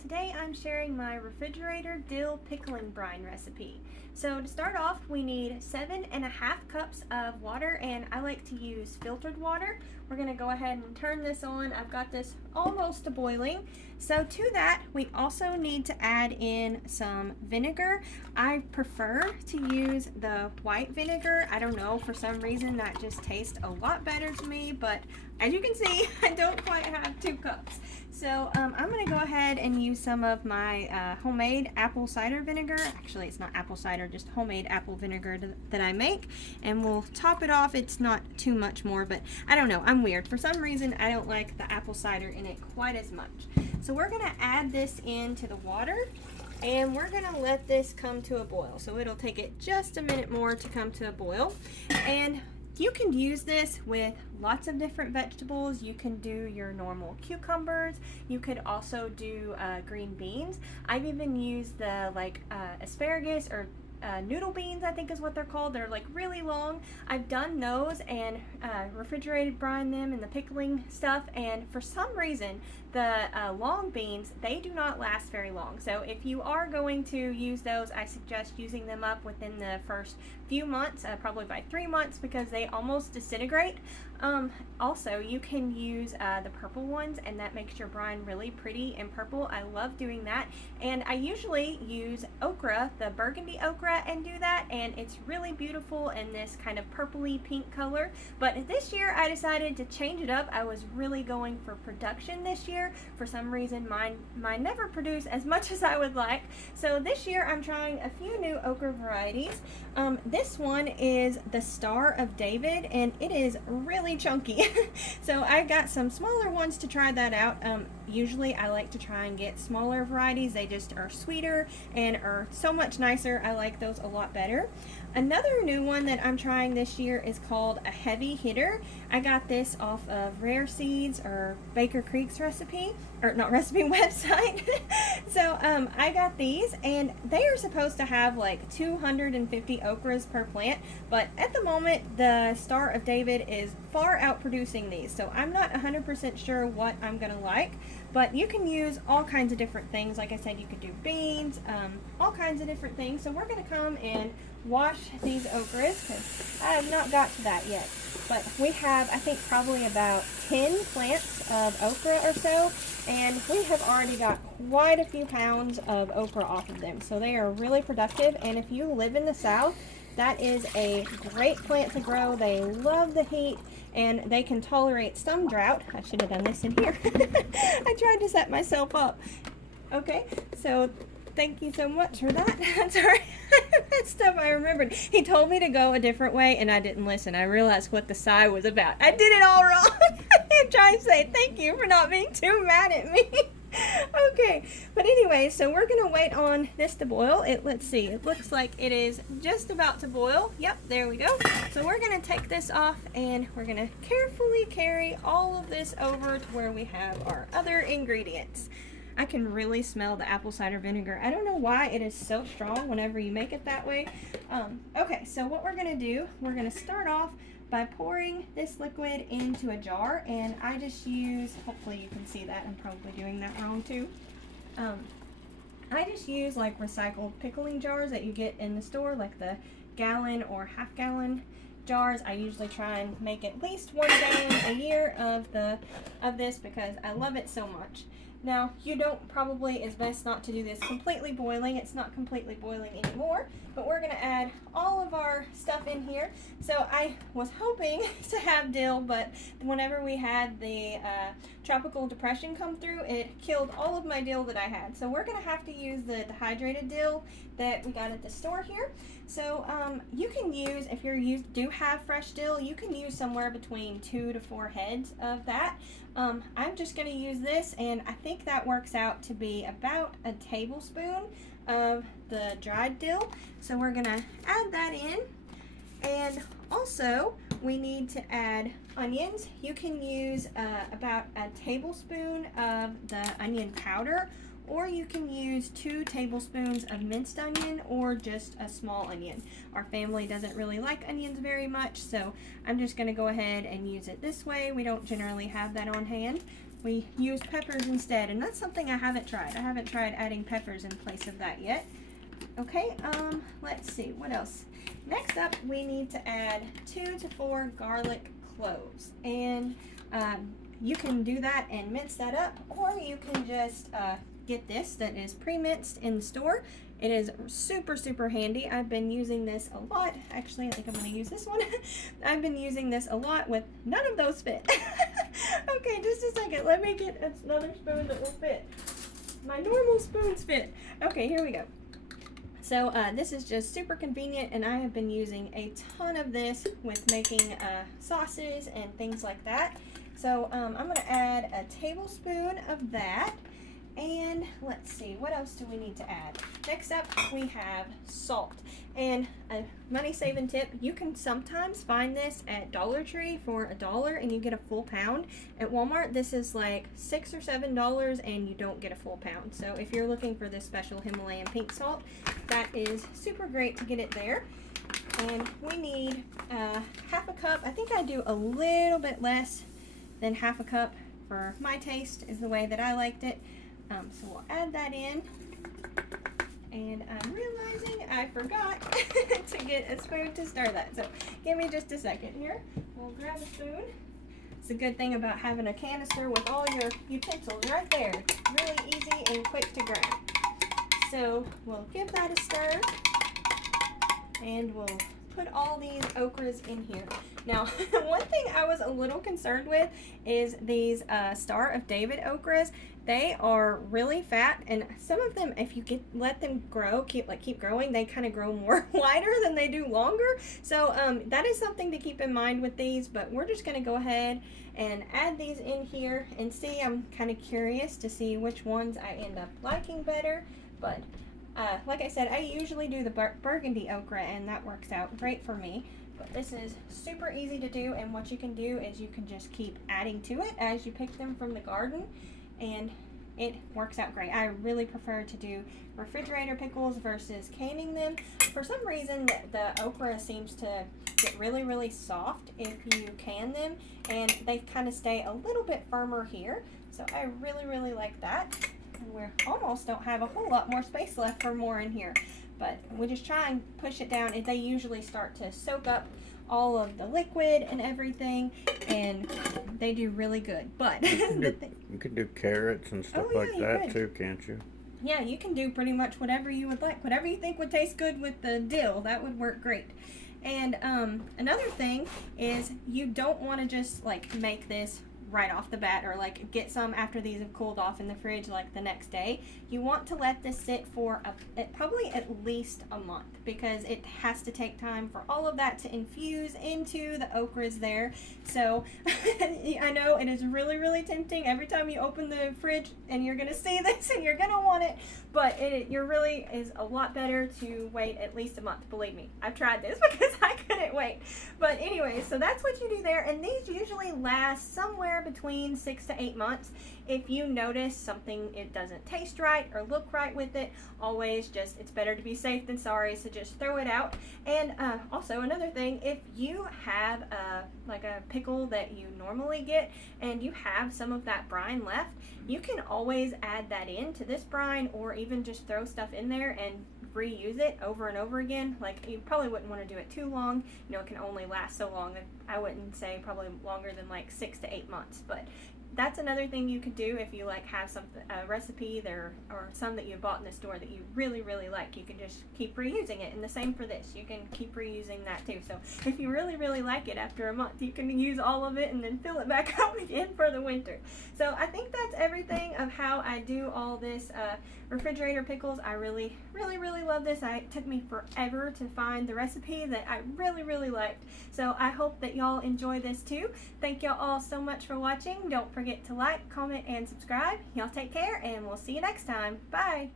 today I'm sharing my refrigerator dill pickling brine recipe. So to start off, we need 7.5 cups of water, and I like to use filtered water. We're going to go ahead and turn this on. I've got this almost to boiling. So to that, we also need to add in some vinegar. I prefer to use the white vinegar. I don't know, for some reason that just tastes a lot better to me, but as you can see, I don't quite have 2 cups. So I'm going to go ahead and use some of my homemade apple cider vinegar. Actually, it's not apple cider, just homemade apple vinegar that I make. And we'll top it off. It's not too much more, but I don't know. I'm weird. For some reason, I don't like the apple cider in it quite as much. So we're going to add this into the water, and we're going to let this come to a boil. So it'll take it just a minute more to come to a boil. And you can use this with lots of different vegetables. You can do your normal cucumbers. You could also do green beans. I've even used the asparagus or noodle beans, I think is what they're called. They're like really long. I've done those and refrigerated brine them in the pickling stuff, and for some reason the long beans, they do not last very long. So if you are going to use those, I suggest using them up within the first few months, probably by 3 months, because they almost disintegrate. Also, you can use the purple ones, and that makes your brine really pretty and purple. I love doing that, and I usually use okra, the burgundy okra, and do that, and it's really beautiful in this kind of purpley pink color. But this year I decided to change it up. I was really going for production this year. For some reason mine never produce as much as I would like, so this year I'm trying a few new okra varieties. This one is the Star of David, and it is really chunky. So I got some smaller ones to try that out. Usually I like to try and get smaller varieties. They just are sweeter and are so much nicer. I like those a lot better. Another new one that I'm trying this year is called a heavy hitter. I got this off of Rare Seeds or Baker Creek's recipe, or not recipe, website. So I got these, and they are supposed to have like 250 okras per plant, but at the moment the Star of David is far out producing these, so I'm not 100% sure what I'm gonna like. But you can use all kinds of different things. Like I said, you could do beans, all kinds of different things. So we're going to come and wash these okras, because I have not got to that yet. But we have, I think, probably about 10 plants of okra or so, and we have already got quite a few pounds of okra off of them. So they are really productive, and if you live in the South, that is a great plant to grow. They love the heat, and they can tolerate some drought. I should have done this in here. I tried to set myself up. Okay, so thank you so much for that. Sorry, that stuff I remembered. He told me to go a different way, and I didn't listen. I realized what the sigh was about. I did it all wrong. I'm trying to say thank you for not being too mad at me. Okay, but anyway, so we're gonna wait on this to boil. Let's see, it looks like it is just about to boil. Yep, there we go. So we're gonna take this off, and we're gonna carefully carry all of this over to where we have our other ingredients. I can really smell the apple cider vinegar. I don't know why it is so strong whenever you make it that way. Okay, so what we're gonna do, we're gonna start off by pouring this liquid into a jar, and I just use, hopefully you can see that, I'm probably doing that wrong too. I just use like recycled pickling jars that you get in the store, like the gallon or half-gallon jars. I usually try and make at least 1 gallon a year of this because I love it so much. Now, you don't probably, it's best not to do this completely boiling. It's not completely boiling anymore, but we're going to add all of our stuff in here. So I was hoping to have dill, but whenever we had the tropical depression come through, it killed all of my dill that I had. So we're going to have to use the dehydrated dill that we got at the store here. So you can use, if you do have fresh dill, you can use somewhere between 2 to 4 heads of that. I'm just going to use this, and I think that works out to be about a tablespoon of the dried dill. So we're going to add that in, and also we need to add onions. You can use about a tablespoon of the onion powder, or you can use 2 tablespoons of minced onion, or just a small onion. Our family doesn't really like onions very much, so I'm just going to go ahead and use it this way. We don't generally have that on hand. we use peppers instead, and that's something I haven't tried. I haven't tried adding peppers in place of that yet. Okay, let's see, what else? Next up, we need to add 2 to 4 garlic cloves, and you can do that and mince that up, or you can just get this that is pre-minced in the store. It is super, super handy. I've been using this a lot. Actually, I think I'm going to use this one. I've been using this a lot with none of those fit. Okay, just a second. Let me get another spoon that will fit. My normal spoons fit. Okay, here we go. So this is just super convenient, and I have been using a ton of this with making sauces and things like that. So I'm going to add a tablespoon of that. And let's see, what else do we need to add? Next up, we have salt. And a money-saving tip, you can sometimes find this at Dollar Tree for $1 and you get a full pound. At Walmart, this is like $6 or $7 and you don't get a full pound. So if you're looking for this special Himalayan pink salt, that is super great to get it there. And we need half a cup. I think I do a little bit less than half a cup for my taste, is the way that I liked it. So we'll add that in, and I'm realizing I forgot to get a spoon to stir that, so give me just a second here. We'll grab a spoon. It's a good thing about having a canister with all your utensils right there. Really easy and quick to grab. So we'll give that a stir, and we'll put all these okras in here. Now, one thing I was a little concerned with is these Star of David okras. They are really fat, and some of them, if you let them grow, keep growing, they kind of grow more wider than they do longer. So that is something to keep in mind with these, but we're just going to go ahead and add these in here and see. I'm kind of curious to see which ones I end up liking better, but like I said, I usually do the burgundy okra, and that works out great for me. But this is super easy to do, and what you can do is you can just keep adding to it as you pick them from the garden, and it works out great. I really prefer to do refrigerator pickles versus canning them. For some reason, the okra seems to get really, really soft if you can them, and they kind of stay a little bit firmer here. So I really, really like that. And we almost don't have a whole lot more space left for more in here, but we just try and push it down, and they usually start to soak up all of the liquid and everything, and they do really good. But you can do carrots and stuff like that too, can't you? Yeah, you can do pretty much whatever you would like. Whatever you think would taste good with the dill, that would work great. And another thing is, you don't want to just like make this right off the bat, or like get some after these have cooled off in the fridge like the next day. You want to let this sit for probably at least a month, because it has to take time for all of that to infuse into the okras there. So I know it is really, really tempting every time you open the fridge and you're gonna see this and you're gonna want it, but it really is a lot better to wait at least a month. Believe me, I've tried this because I couldn't wait. But anyway, so that's what you do there, and these usually last somewhere between 6 to 8 months. If you notice something, it doesn't taste right or look right with it, always just, it's better to be safe than sorry, so just throw it out. And also another thing, if you have like a pickle that you normally get and you have some of that brine left, you can always add that into this brine, or even just throw stuff in there and reuse it over and over again. Like, you probably wouldn't want to do it too long, you know, it can only last so long. I wouldn't say probably longer than like 6 to 8 months, but that's another thing you could do if you like have a recipe there, or some that you bought in the store that you really, really like. You can just keep reusing it, and the same for this, you can keep reusing that too. So if you really, really like it, after a month you can use all of it and then fill it back up again for the winter. So I think that's everything of how I do all this refrigerator pickles. I really, really, really love this. It took me forever to find the recipe that I really, really liked. So I hope that y'all enjoy this too. Thank y'all all so much for watching. Don't forget to like, comment, and subscribe. Y'all take care, and we'll see you next time. Bye!